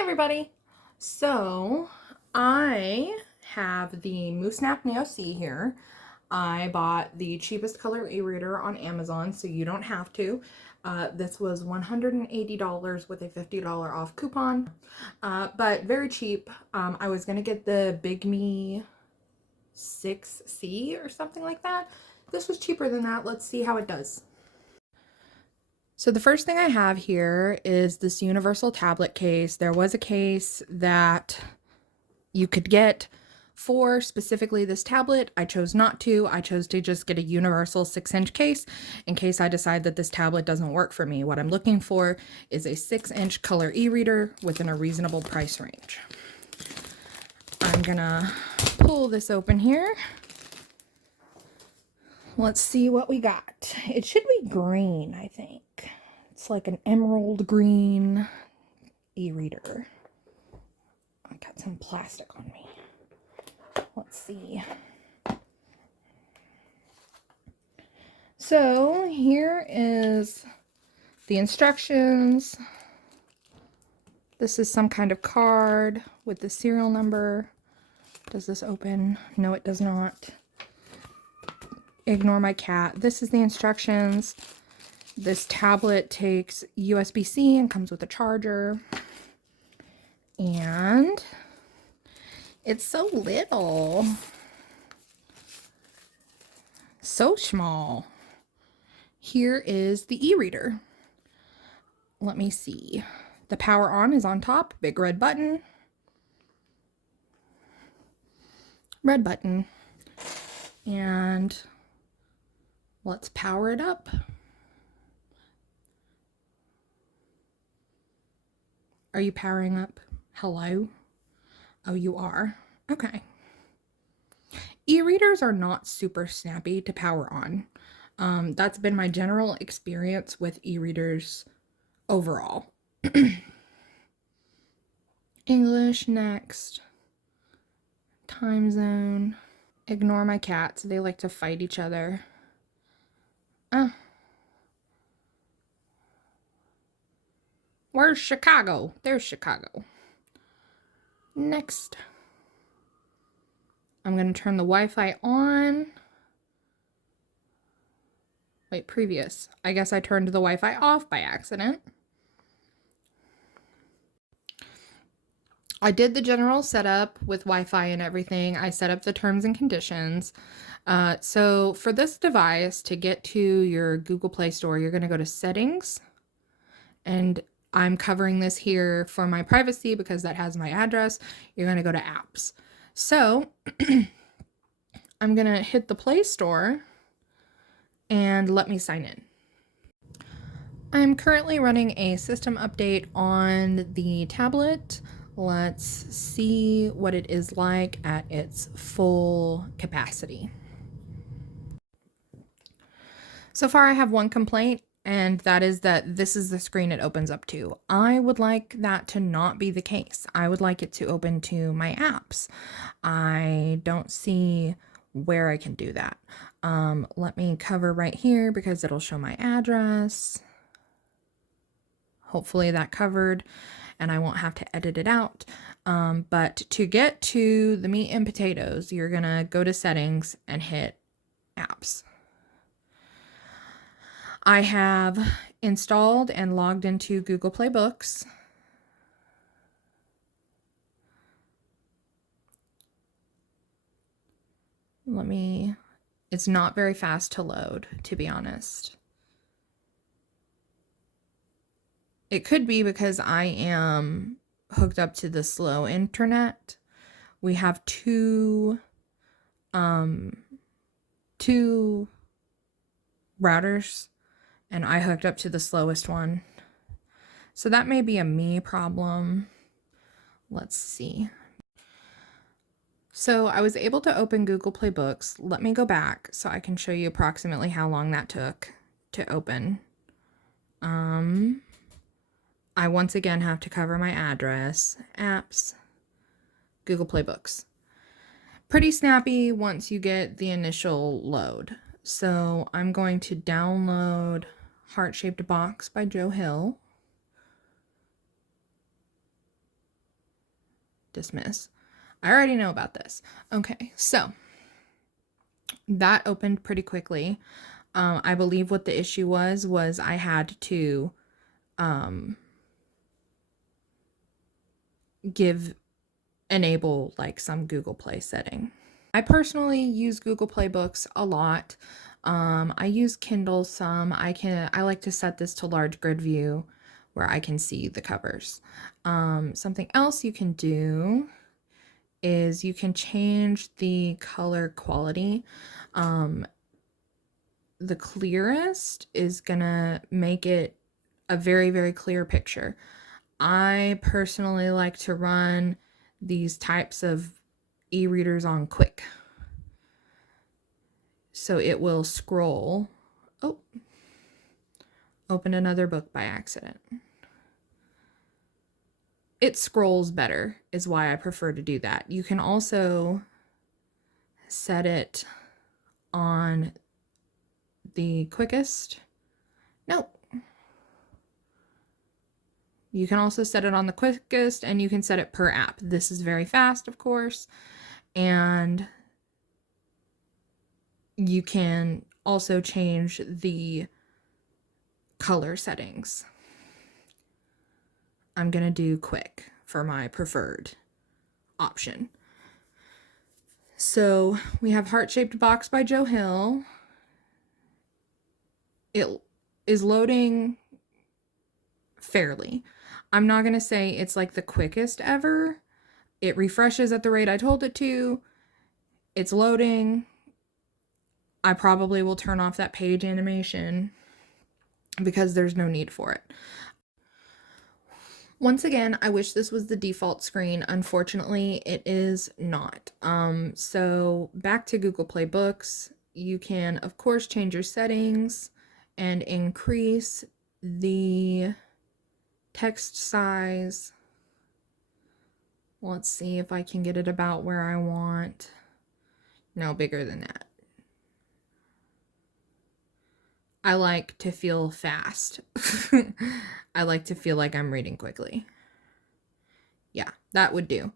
Everybody. So I have the Musnap Neo C here. I bought the cheapest color e-reader on Amazon, so you don't have to. This was $180 with a $50 off coupon, but very cheap. I was gonna get the Bigme B6 C or something like that. This was cheaper than that. Let's see how it does. So the first thing I have here is this universal tablet case. There was a case that you could get for specifically this tablet. I chose not to. I chose to just get a universal 6-inch case in case I decide that this tablet doesn't work for me. What I'm looking for is a 6-inch color e-reader within a reasonable price range. I'm gonna pull this open here. Let's see what we got. It should be green, I think. It's like an emerald green e-reader. I got some plastic on me. Let's see. So here is the instructions. This is some kind of card with the serial number. Does this open? No, it does not. Ignore my cat. This is the instructions. This tablet takes USB-C and comes with a charger. And it's so little. So small. Here is the e-reader. Let me see. The power on is on top. Big red button. Red button. And let's power it up. Are you powering up? Hello? Oh, you are? Okay. E-readers are not super snappy to power on. That's been my general experience with e-readers overall. English, next. Time zone. Ignore my cats. They like to fight each other. Where's Chicago? There's Chicago. Next. I'm going to turn the Wi-Fi on. Wait, previous. I guess I turned the Wi-Fi off by accident. I did the general setup with Wi-Fi and everything. I set up the terms and conditions. So for this device, to get to your Google Play Store, you're going to go to Settings. And I'm covering this here for my privacy because that has my address. You're going to go to Apps. So I'm going to hit the Play Store and let me sign in. I'm currently running a system update on the tablet. Let's see what it is like at its full capacity. So far I have one complaint, and that is that this is the screen it opens up to. I would like that to not be the case. I would like it to open to my apps. I don't see where I can do that. Let me cover right here because it'll show my address. Hopefully that covered and I won't have to edit it out. But to get to the meat and potatoes, you're gonna go to Settings and hit Apps. I have installed and logged into Google Play Books. It's not very fast to load, to be honest. It could be because I am hooked up to the slow internet. We have two routers, and I hooked up to the slowest one. So that may be a me problem. Let's see. So I was able to open Google Play Books. Let me go back so I can show you approximately how long that took to open. I once again have to cover my address, apps, Google Play Books. Pretty snappy once you get the initial load. So I'm going to download Heart-Shaped Box by Joe Hill. dismiss. I already know about this. Okay, so that opened pretty quickly. I believe what the issue was I had to enable like some Google Play setting. I personally use Google Play Books a lot. I use Kindle some. I like to set this to large grid view where I can see the covers. Something else you can do is you can change the color quality. The clearest is gonna make it a very, very clear picture. I personally like to run these types of e-readers on quick. So it will scroll. Oh, opened another book by accident. It scrolls better is why I prefer to do that. You can also set it on the quickest. Nope. You can also set it on the quickest, and you can set it per app. This is very fast, of course, and you can also change the color settings. I'm gonna do quick for my preferred option. So we have Heart-Shaped Box by Joe Hill. It is loading fairly. I'm not gonna say it's like the quickest ever. It refreshes at the rate I told it to. It's loading. I probably will turn off that page animation because there's no need for it. Once again, I wish this was the default screen. Unfortunately, it is not. So back to Google Play Books, you can, of course, change your settings and increase the text size. Let's see if I can get it about where I want. No, bigger than that. I like to feel fast. I like to feel like I'm reading quickly. Yeah, that would do.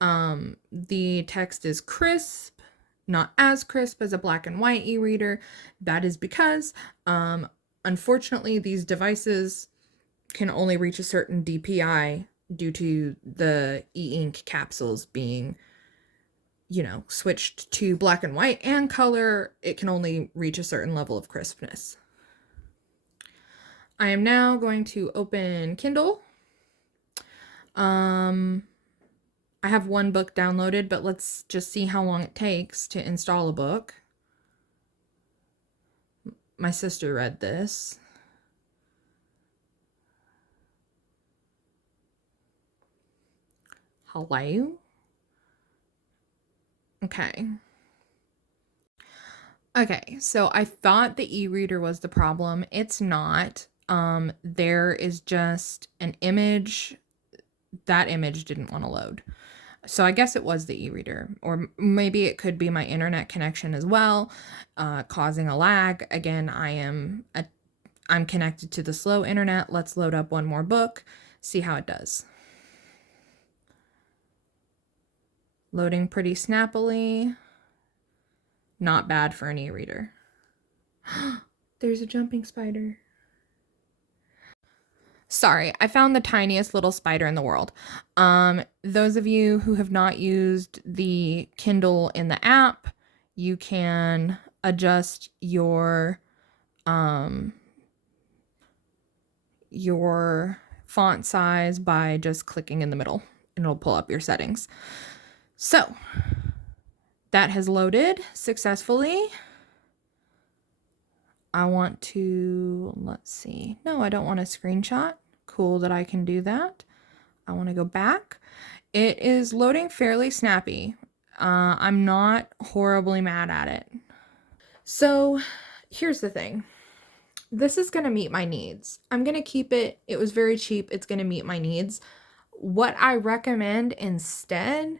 The text is crisp, not as crisp as a black and white e-reader. That is because, unfortunately, these devices can only reach a certain DPI due to the e-ink capsules being, switched to black and white and color. It can only reach a certain level of crispness. I am now going to open Kindle. I have one book downloaded, but let's just see how long it takes to install a book. My sister read this. Hello? Okay. Okay, so I thought the e-reader was the problem. It's not. There is just an image. That image didn't want to load. So I guess it was the e-reader, or maybe it could be my internet connection as well, causing a lag. Again, I'm connected to the slow internet. Let's load up one more book, see how it does. Loading pretty snappily. Not bad for an e-reader. There's a jumping spider. Sorry, I found the tiniest little spider in the world. Those of you who have not used the Kindle in the app, you can adjust your font size by just clicking in the middle, and it'll pull up your settings. So that has loaded successfully. I want to, let's see. No, I don't want a screenshot. Cool that I can do that. I want to go back. It is loading fairly snappy. I'm not horribly mad at it. So here's the thing. This is going to meet my needs. I'm going to keep it. It was very cheap. It's going to meet my needs. What I recommend instead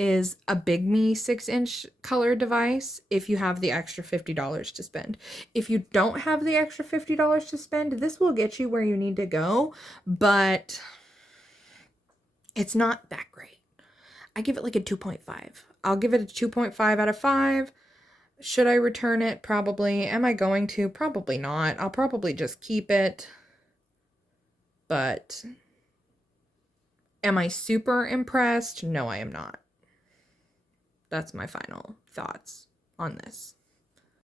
is a Bigme 6-inch color device if you have the extra $50 to spend. If you don't have the extra $50 to spend, this will get you where you need to go, but it's not that great. I give it like a 2.5. I'll give it a 2.5 out of 5. Should I return it? Probably. Am I going to? Probably not. I'll probably just keep it. But am I super impressed? No, I am not. That's my final thoughts on this.